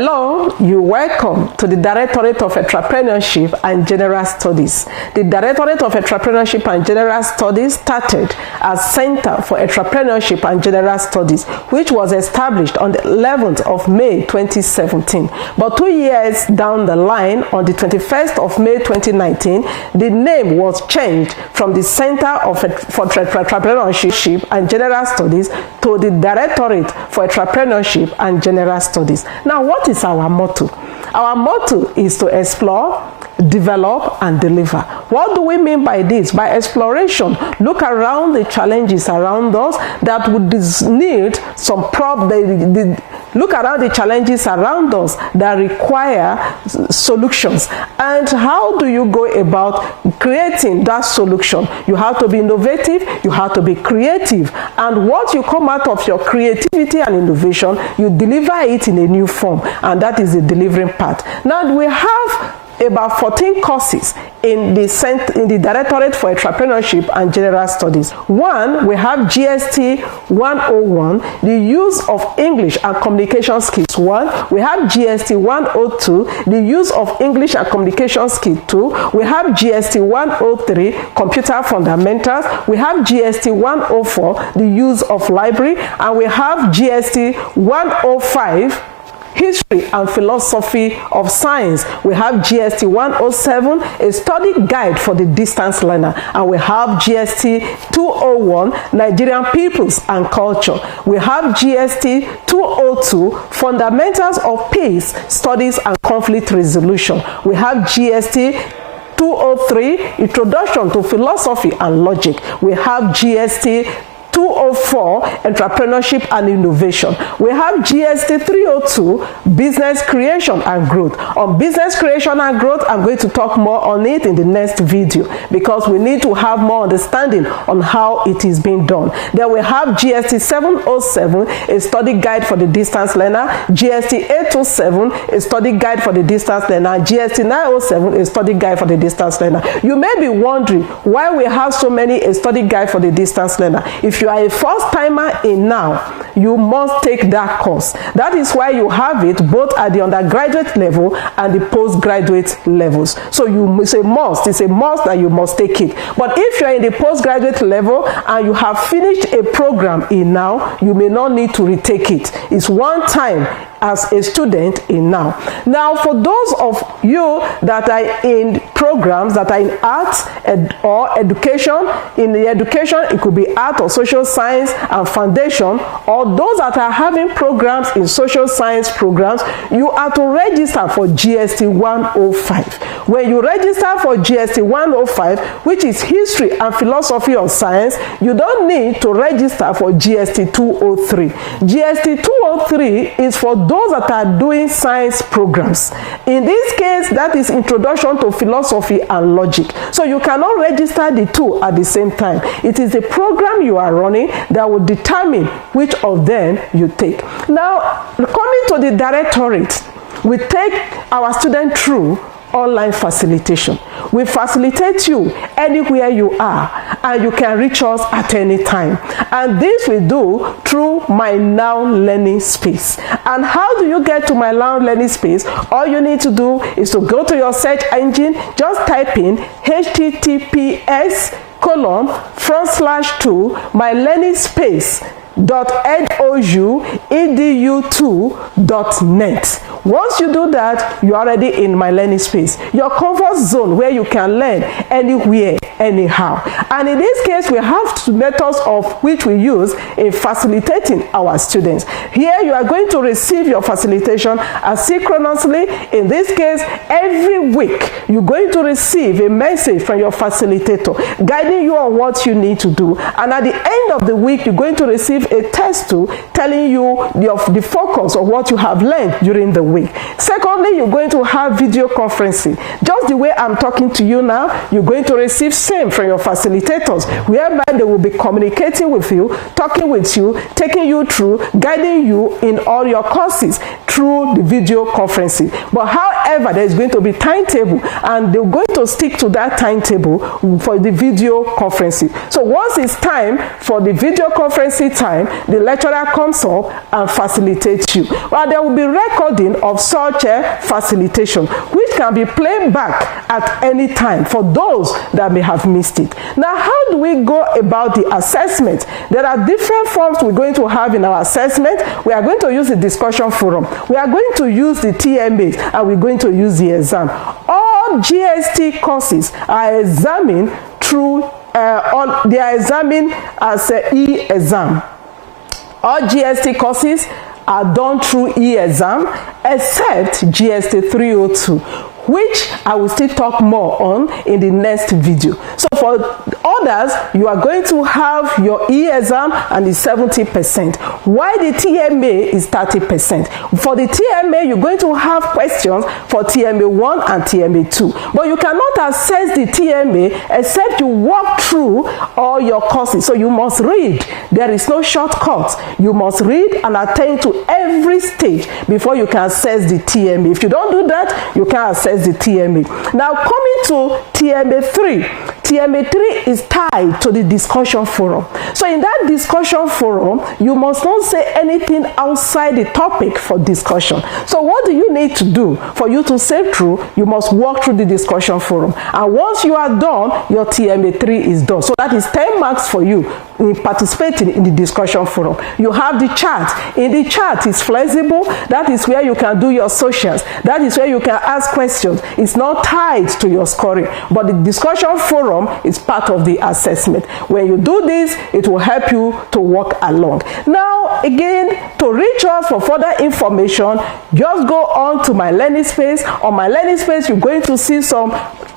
Hello, you're welcome to the Directorate of Entrepreneurship and General Studies. The Directorate of Entrepreneurship and General Studies started as Center for Entrepreneurship and General Studies, which was established on the 11th of May 2017. But 2 years down the line, on the 21st of May 2019, the name was changed from the Center for Entrepreneurship and General Studies to the Directorate for Entrepreneurship and General Studies. Now, what is our motto? Our motto is to explore, develop, and deliver. What do we mean by this? By exploration, look around the challenges around us that would need some look around the challenges around us that require solutions. And how do you go about creating that solution? You have to be innovative, you have to be creative, and what you come out of your creativity and innovation, you deliver it in a new form, and that is the delivering part. Now we have about 14 courses in the Directorate for Entrepreneurship and General Studies. One, we have GST 101, the use of English and communication skills 1. We have GST 102, the use of English and communication skills 2. We have GST 103, computer fundamentals. We have GST 104, the use of library, and we have GST 105, history and philosophy of science. We have GST 107, a study guide for the distance learner, and we have GST 201, Nigerian peoples and culture. We have GST 202, fundamentals of peace studies and conflict resolution. We have GST 203, introduction to philosophy and logic. We have GST 204, entrepreneurship and innovation. We have GST 302, business creation and growth. On business creation and growth, I'm going to talk more on it in the next video because we need to have more understanding on how it is being done. Then we have GST 707, a study guide for the distance learner. GST 827, a study guide for the distance learner. GST 907, a study guide for the distance learner. You may be wondering why we have so many a study guide for the distance learner. If you are a first timer in now, you must take that course. That is why you have it both at the undergraduate level and the postgraduate levels. So it's a must that you must take it. But if you are in the postgraduate level and you have finished a program in now, you may not need to retake it. It's one time as a student in now. Now, for those of you that are in programs that are in arts or education, in the education, it could be art or social science and foundation, or those that are having programs in social science programs, you are to register for GST 105. When you register for GST 105, which is history and philosophy of science, you don't need to register for GST 203. GST 203 is for those that are doing science programs. In this case, that is introduction to philosophy and logic. So you cannot register the two at the same time. It is the program you are running that will determine which of them you take. Now, coming to the directorate, we take our students through online facilitation. We facilitate you anywhere you are, and you can reach us at any time. And this we do through My Now Learning Space. And how do you get to My Now Learning Space? All you need to do is to go to your search engine, just type in https://2 mylearningspace.nouedu2.net. Once you do that, you're already in My Learning Space, your comfort zone where you can learn anywhere, anyhow. And in this case, we have two methods of which we use in facilitating our students. Here, you are going to receive your facilitation asynchronously. In this case, every week, you're going to receive a message from your facilitator guiding you on what you need to do. And at the end of the week, you're going to receive a test tool telling you the focus of what you have learned during the week. Secondly, you're going to have video conferencing. Just the way I'm talking to you now, you're going to receive same from your facilitators, whereby they will be communicating with you, talking with you, taking you through, guiding you in all your courses through the video conferencing. But however, there's going to be timetable, and they're going to stick to that timetable for the video conferencing. So once it's time for the video conferencing time, the lecturer comes up and facilitates you. Well, there will be recording of such a facilitation, which can be played back at any time for those that may have missed it. Now, how do we go about the assessment? There are different forms we're going to have in our assessment. We are going to use the discussion forum. We are going to use the TMAs, and we're going to use the exam. All GST courses are examined through, they are examined as an e-exam. All GST courses are done through e-exam except GST 302, which I will still talk more on in the next video. So for others, you are going to have your e-exam and the 70%, while the TMA is 30%. For the TMA, you're going to have questions for TMA 1 and TMA 2. But you cannot assess the TMA except you walk through all your courses. So you must read. There is no shortcut. You must read and attend to every stage before you can assess the TMA. If you don't do that, you can't assess the TMA. Now, coming to TMA 3. TMA 3 is tied to the discussion forum. So in that discussion forum, you must not say anything outside the topic for discussion. So what do you need to do for you to sail through? You must walk through the discussion forum. And once you are done, your TMA 3 is done. So that is 10 marks for you in participating in the discussion forum. You have the chat. In the chat, it's flexible. That is where you can do your socials. That is where you can ask questions. It's not tied to your scoring. But the discussion forum is part of the assessment. When you do this, it will help you to walk along. Now, again, to reach us for further information, just go on to my learning space. On my learning space, you're going to see some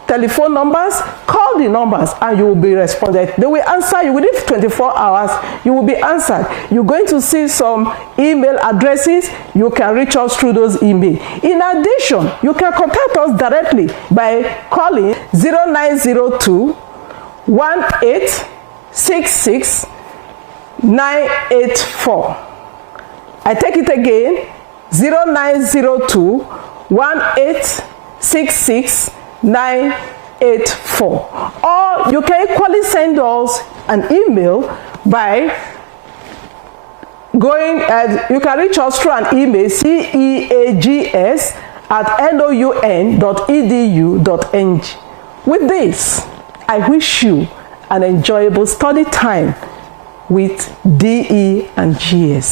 telephone numbers. Call the numbers and you will be responded. They will answer you within 24 hours. You will be answered. You're going to see some email addresses. You can reach us through those emails. In addition, you can contact us directly by calling 0902 1866 984. I take it again, 0902 1866 984. Or you can equally send us an email by going, you can reach us through an email, ceags@noun.edu.ng. With this, I wish you an enjoyable study time with DE&GS.